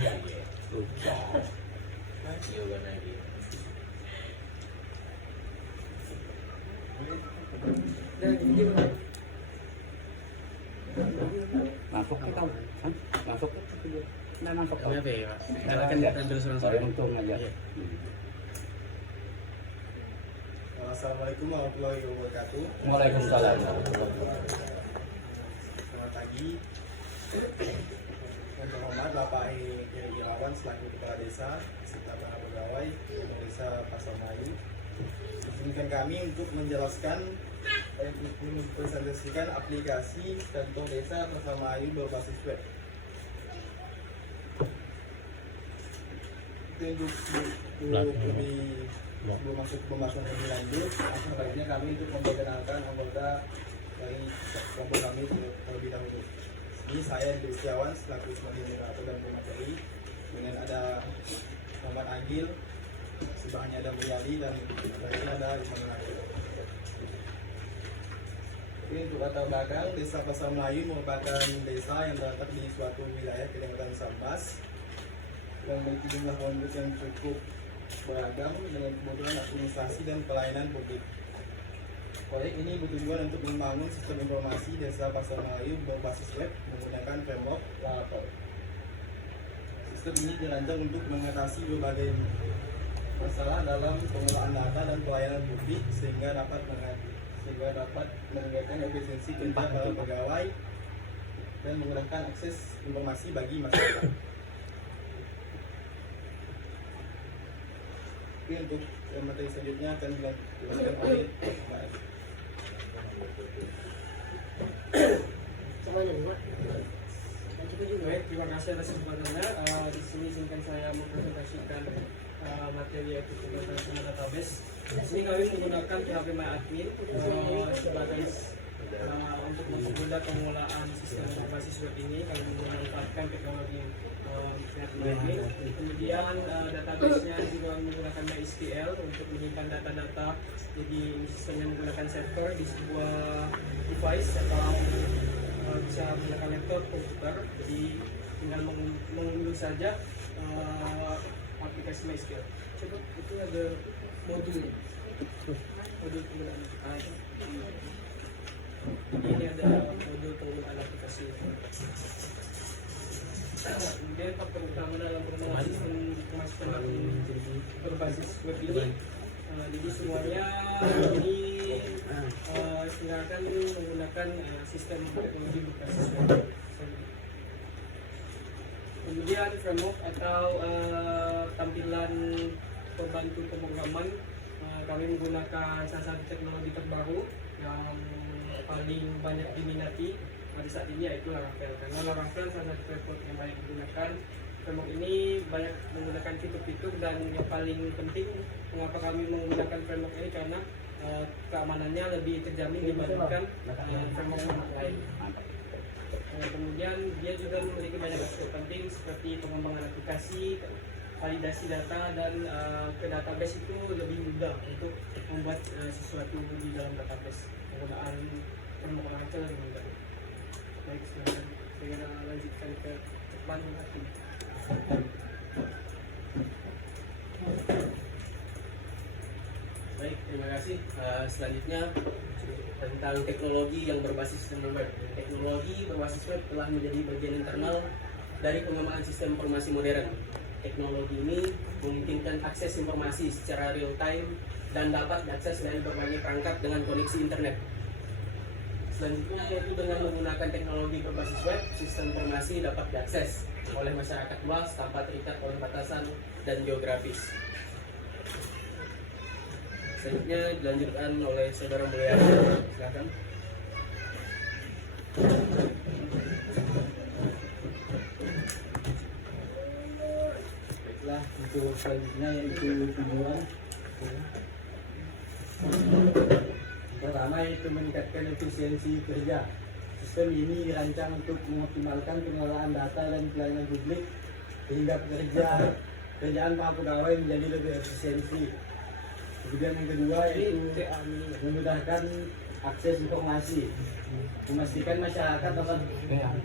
Masuk kita, masuk kita. Nah, masuk. Kenapa ya? Karena kan terus untung aja. Assalamualaikum warahmatullahi wabarakatuh. Waalaikumsalam. Selamat pagi. Yang terhormat Bapak Irawan selaku Kepala Desa serta para pegawai Desa Pasar Melayu. Izinkan kami untuk menjelaskan dan mempresentasikan aplikasi Kantor Desa Pasar Melayu berbasis web. Itu untuk sebelum masuk pembahasan lebih lanjut, langsung baiknya kami untuk memperkenalkan anggota dari kelompok kami terlebih dahulu. Ini saya Dwi Setiawan selaku sebagai moderator dan pemateri. Kemudian ada Muhammad Agil, sebelahnya ada Mulyadi dan sebelahnya ada Ismail Nabil. Ini untuk latar belakang, Desa Pasar Melayu merupakan desa yang terletak di suatu wilayah Kecamatan Sambas yang memiliki jumlah penduduk yang cukup beragam dengan kebutuhan administrasi dan pelayanan publik. Proyek ini bertujuan untuk membangun sistem informasi Desa Pasar Melayu berbasis web menggunakan framework Laravel. Sistem ini dirancang untuk mengatasi berbagai masalah dalam pengelolaan data dan pelayanan publik sehingga dapat meningkatkan efisiensi kerja para pegawai dan memudahkan akses informasi bagi masyarakat. Untuk materi selanjutnya akan dilanjutkan oleh Mbak. Baik, terima kasih atas kesempatannya. Di sini izinkan saya mempresentasikan materi yaitu pembuatan database. Di sini kami menggunakan PHP MyAdmin sebagai untuk mempermudah pengelolaan sistem berbasis web ini. Kami menggunakan teknologi MyAdmin. Kemudian database-nya juga menggunakan MySQL untuk menyimpan data-data. Jadi sistemnya menggunakan server di sebuah device atau bisa menggunakan laptop, komputer. Jadi tinggal mengunduh saja aplikasi MySQL. Coba itu ada modul penggunaan. Ini ada modul penggunaan aplikasi. Kemudian faktor utama dalam pengenalan sistem pemasukan akun berbasis web ini. Jadi semuanya ini silakan menggunakan sistem teknologi berbasis web. Kemudian framework atau tampilan pembantu pemrograman, kami menggunakan salah satu teknologi terbaru yang paling banyak diminati di saat ini, yaitu Laravel. Karena Laravel salah satu framework yang banyak digunakan. Framework ini banyak menggunakan fitur-fitur, dan yang paling penting mengapa kami menggunakan framework ini karena keamanannya lebih terjamin dibandingkan framework lain. Kemudian dia juga memiliki banyak aspek penting seperti pengembangan aplikasi, validasi data, dan ke database itu lebih mudah untuk membuat sesuatu di dalam database. Penggunaan framework Laravel lebih mudah. Baik, sekarang saya lanjutkan ke depan nanti. Baik, terima kasih. Selanjutnya tentang teknologi yang berbasis sistem web. Teknologi berbasis web telah menjadi bagian internal dari pengembangan sistem informasi modern. Teknologi ini memungkinkan akses informasi secara real time dan dapat diakses dari berbagai perangkat dengan koneksi internet. Selanjutnya yaitu dengan menggunakan teknologi berbasis web, sistem informasi dapat diakses oleh masyarakat luas tanpa terikat oleh batasan dan geografis. Selanjutnya dilanjutkan oleh Saudara Mulyadi. Silakan. Baiklah, untuk selanjutnya yaitu tujuan. Pertama yaitu meningkatkan efisiensi kerja. Sistem ini dirancang untuk mengoptimalkan pengelolaan data dan pelayanan publik sehingga pekerjaan para pegawai menjadi lebih efisiensi. Kemudian yang kedua yaitu memudahkan akses informasi, memastikan masyarakat dapat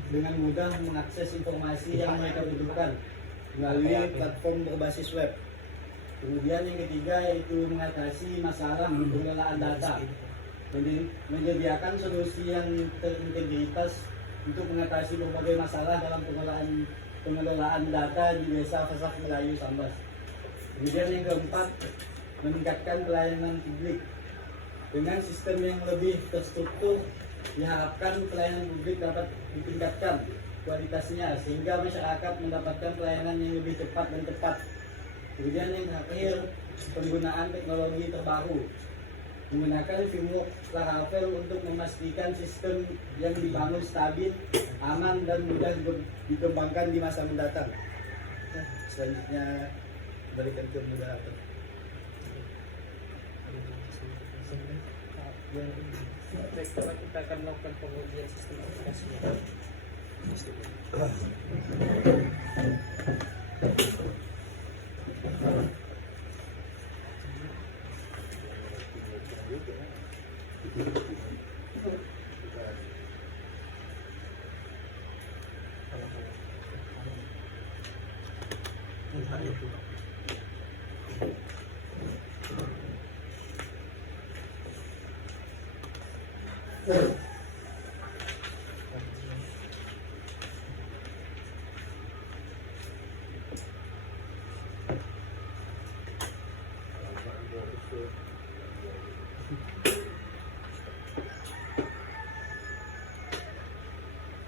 dengan mudah mengakses informasi yang mereka butuhkan melalui platform berbasis web. Kemudian yang ketiga yaitu mengatasi masalah pengelolaan data, menyediakan solusi yang terintegritas untuk mengatasi berbagai masalah dalam pengelolaan data di Desa Pasak Melayu Sambas. Kemudian yang keempat, meningkatkan pelayanan publik. Dengan sistem yang lebih terstruktur, diharapkan pelayanan publik dapat ditingkatkan kualitasnya sehingga masyarakat mendapatkan pelayanan yang lebih cepat dan tepat. Kemudian yang terakhir, penggunaan teknologi terbaru. Menggunakan framework Laravel untuk memastikan sistem yang dibangun stabil, aman, dan mudah dikembangkan di masa mendatang. Selanjutnya, kembalikan ke moderator. Baik, sekarang kita akan melakukan pengujian sistem aplikasinya.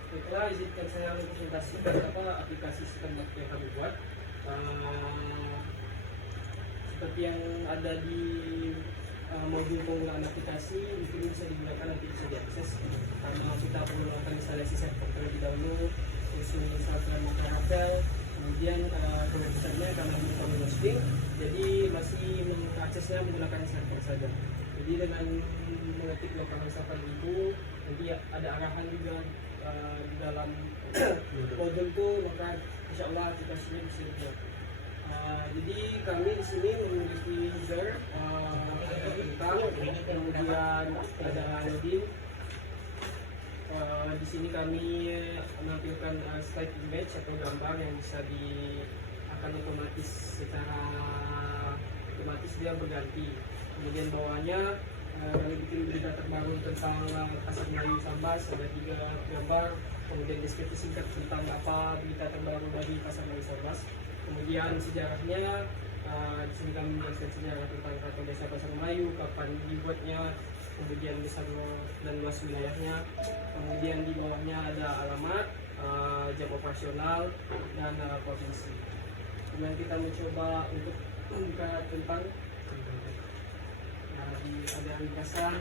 Baiklah, izinkan saya mempresentasikan apa aplikasi sistem yang kami buat. Seperti yang ada di modul penggunaan aplikasi, mungkin bisa digunakan nanti bisa diakses karena kita perlu melakukan instalasi server terlebih dahulu, terus installasi Laravel, kemudian pengaksesannya karena kita hosting, jadi masih mengaksesnya menggunakan server saja. Jadi dengan mengetik lokalisasi itu nanti ada arahan juga di dalam modul itu, maka insya Allah aplikasinya bisa dibuat. Jadi kami di sini memiliki user tentang, kemudian ada login. Di sini kami menampilkan slide image atau gambar yang bisa akan otomatis secara otomatis dia berganti. Kemudian bawahnya kami bikin berita terbaru tentang Pasar Melayu Sambas, ada 3 gambar. Kemudian deskripsi singkat tentang apa berita terbaru dari Pasar Melayu Sambas. Kemudian sejarahnya, di sini kami menjelaskan sejarah tentang Keraton Desa Pasar Melayu, kapan dibuatnya, kemudian besar dan luas wilayahnya. Kemudian di bawahnya ada alamat, jam operasional, dan provinsi. Kemudian kita mencoba untuk membuka tentang ada ringkasan,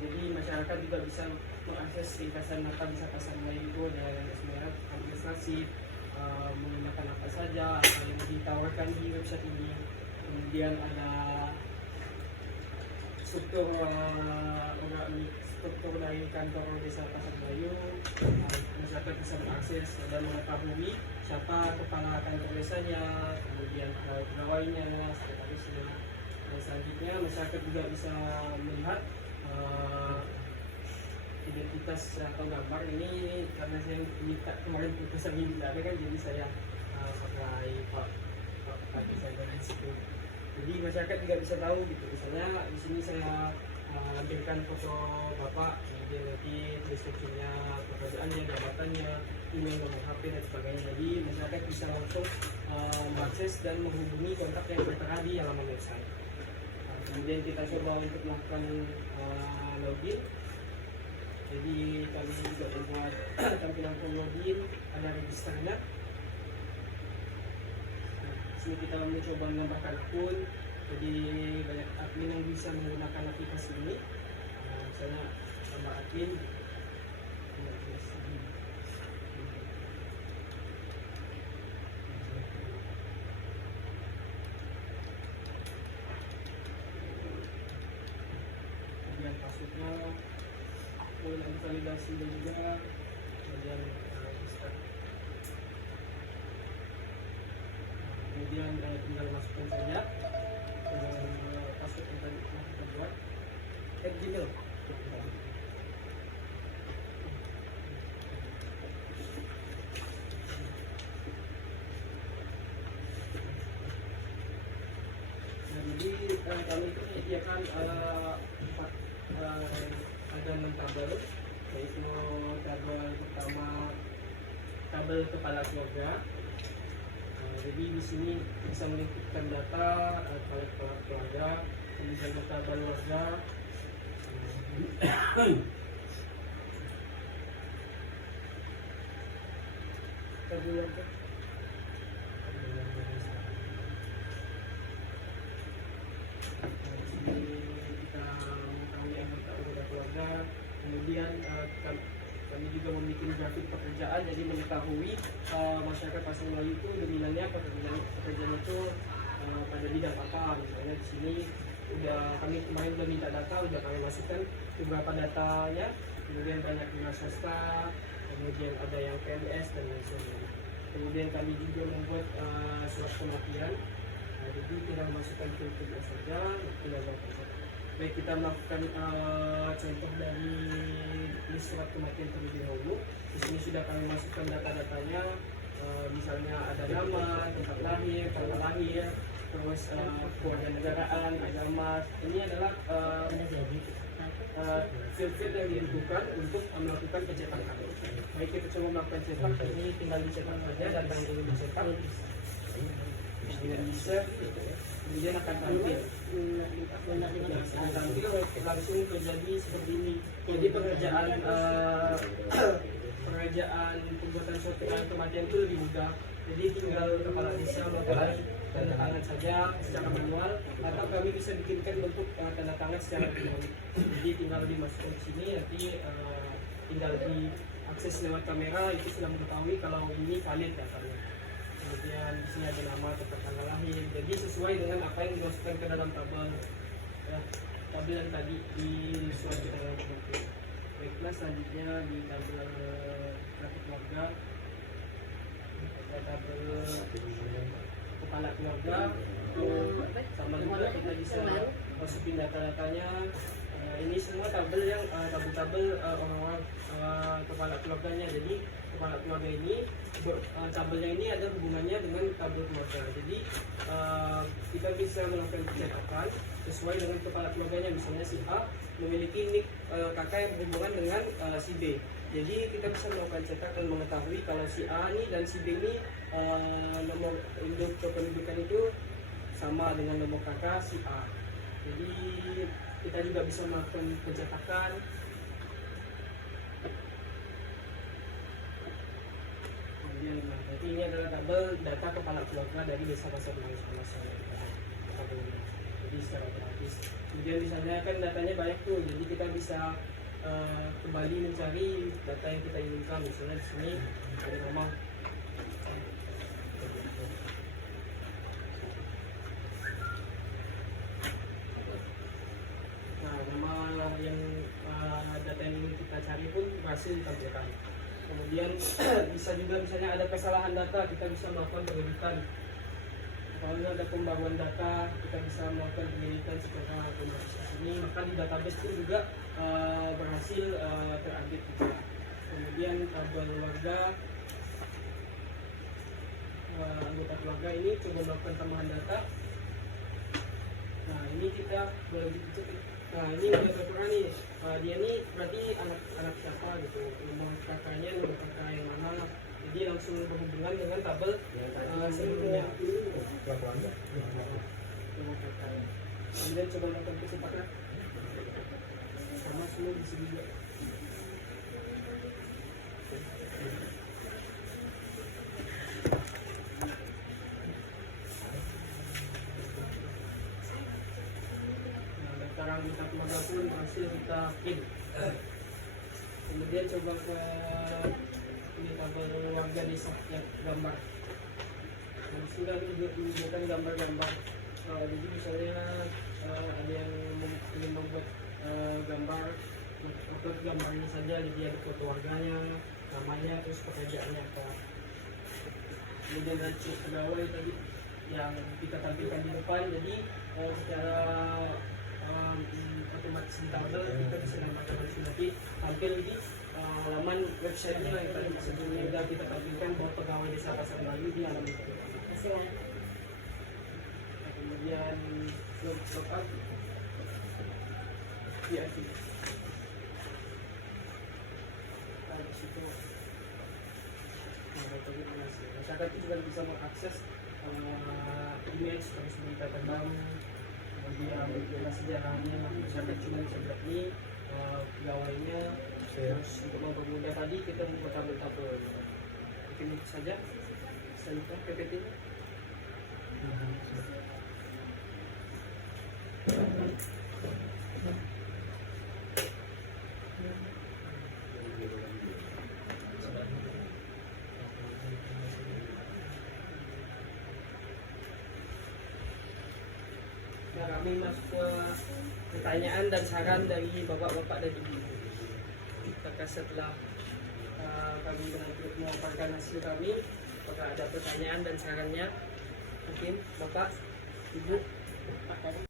jadi masyarakat juga bisa mengakses ringkasan apa bisa Pasar Melayu itu, ada yang administrasi, menggunakan apa saja yang ditawarkan di website ini. Kemudian ada struktur dari kantor Desa Pasar Melayu, masyarakat bisa mengakses dan mengetahui siapa kepala kantor desanya, kemudian pegawainya, sekretarisnya. Dan selanjutnya masyarakat juga bisa melihat identitas atau gambar ini, karena saya minta kemarin putusan ini tidak ada kan, jadi saya pakai pakai saya dari situ. Jadi masyarakat juga bisa tahu gitu, misalnya di sini saya hadirkan foto bapak, kemudian nanti deskripsinya, pekerjaannya, jabatannya, email, nomor HP dan sebagainya. Jadi masyarakat bisa langsung mengakses dan menghubungi kontak yang tertera di halaman website. Kemudian kita coba untuk melakukan login. Jadi kami juga membuat tampilan form login, ada registernya. Sini kita mencoba menambahkan akun. Jadi banyak admin yang bisa menggunakan aplikasi ini. Misalnya tambah admin. Kemudian passwordnya boleh validasi juga. Kemudian register. Kemudian tinggal masukkan saja password yang tadi kita buat, Gmail. kami itu menyediakan ada 6 tabel, yaitu tabel pertama tabel kepala keluarga. Jadi di sini bisa menginputkan data kepala keluarga, kemudian tabel warga, tabel warga. Kita mengetahui anggota keluarga, kemudian kami juga membuat grafik pekerjaan, jadi mengetahui masyarakat Pasar Melayu itu dominannya pekerjaan itu pada bidang apa. Misalnya di sini kami kemarin udah minta data, udah kami masukkan beberapa datanya, kemudian banyak wira swasta, kemudian ada yang PNS dan lain sebagainya. Kemudian kami juga membuat surat kematian. Jadi tinggal masukkan filter saja, tinggal masukkan. Baik, kita melakukan contoh dari list surat kematian terlebih dahulu. Di sini sudah kami masukkan data-datanya, misalnya ada nama, tempat lahir, tanggal lahir, terus keluarga negaraan, agama. Ini adalah field-field yang dibutuhkan untuk melakukan pencetakan. Baik, kita coba melakukan cetak. Ini tinggal dicetak saja, datang dulu dicetak. Dengan bisa, kemudian akan tampil langsung terjadi seperti ini. Jadi pengerjaan pembuatan surat keterangan kematian itu lebih mudah. Jadi tinggal kepala desa melakukan tanda tangan saja secara manual, atau kami bisa bikinkan bentuk tanda tangan secara elektronik. Jadi tinggal dimasukkan di sini, nanti tinggal diakses lewat kamera, itu sudah mengetahui kalau ini valid datanya. Kemudian di sini ada nama, tempat tanggal lahir. Jadi sesuai dengan apa yang dimasukkan ke dalam tabel yang tadi di surat keterangan kematian. Baiklah, selanjutnya di tabel grafik keluarga, tabel kepala keluarga, sama juga kita bisa masukin data-datanya. Ini semua tabel yang tabel orang-orang kepala keluarganya. Jadi kepala keluarga ini tabelnya ini ada hubungannya dengan tabel keluarga. Jadi kita bisa melakukan pencetakan sesuai dengan kepala keluarganya. Misalnya si A memiliki nik kakak yang berhubungan dengan si B. Jadi kita bisa melakukan cetak dan mengetahui kalau si A ini dan si B ini nomor induk kependudukan itu sama dengan nomor kakak si A. Jadi kita juga bisa melakukan pencetakan. Kemudian nanti ini adalah tabel data kepala keluarga dari Desa Pasar Melayu Selatan. Jadi secara gratis. Kemudian di sana kan datanya banyak tuh, jadi kita bisa kembali mencari data yang kita inginkan. Misalnya di sini ada nama. Nah, nama yang data yang ingin kita cari pun berhasil ditampilkan. Kemudian bisa juga misalnya ada kesalahan data, kita bisa melakukan penyelidikan. Kalau ada pembaruan data, kita bisa melakukan penyelidikan secara otomatis di sini. Maka di database itu juga berhasil terupdate juga. Kemudian tabel warga, anggota keluarga ini coba melakukan tambahan data. Nah, ini kita boleh dicek. Nah, ini udah berkurang nih. Dia nih berarti anak siapa gitu, nomor kakaknya, nomor kakak yang mana. Jadi langsung berhubungan dengan tabel sebelumnya. Nomor kakak. Kemudian coba melakukan kesempatan. Sama semua di sini juga. Sekarang kita keluarga pun berhasil kita pin. Kemudian coba ke ini tabel warga desa yang gambar. Sudah menunjukkan gambar-gambar. Jadi misalnya ada yang ingin membuat gambar, upload gambarnya saja. Jadi ada foto warganya, namanya, terus pekerjaannya apa. Kemudian ada pegawai tadi yang kita tampilkan di depan. Jadi secara otomatis di tabel kita bisa nambahkan nanti tampil di halaman websitenya yang tadi sebelumnya sudah kita tampilkan bahwa pegawai desa Pasar Melayu di halaman itu. Kemudian Bapak. Iya sih. Ada di situ. Nah, betul itu masih. Masyarakat itu juga bisa mengakses image terus berita terbaru, kemudian berita sejarahnya. Masyarakat cuma bisa lihat ini pegawainya. Terus untuk mempermudah tadi kita membuat tabel-tabel. Mungkin itu saja. Selanjutnya PPT. Nah, kami masuk ke pertanyaan dan saran dari bapak-bapak dan ibu-ibu. Maka setelah kami memaparkan hasil kami, apakah ada pertanyaan dan sarannya? Mungkin bapak, ibu,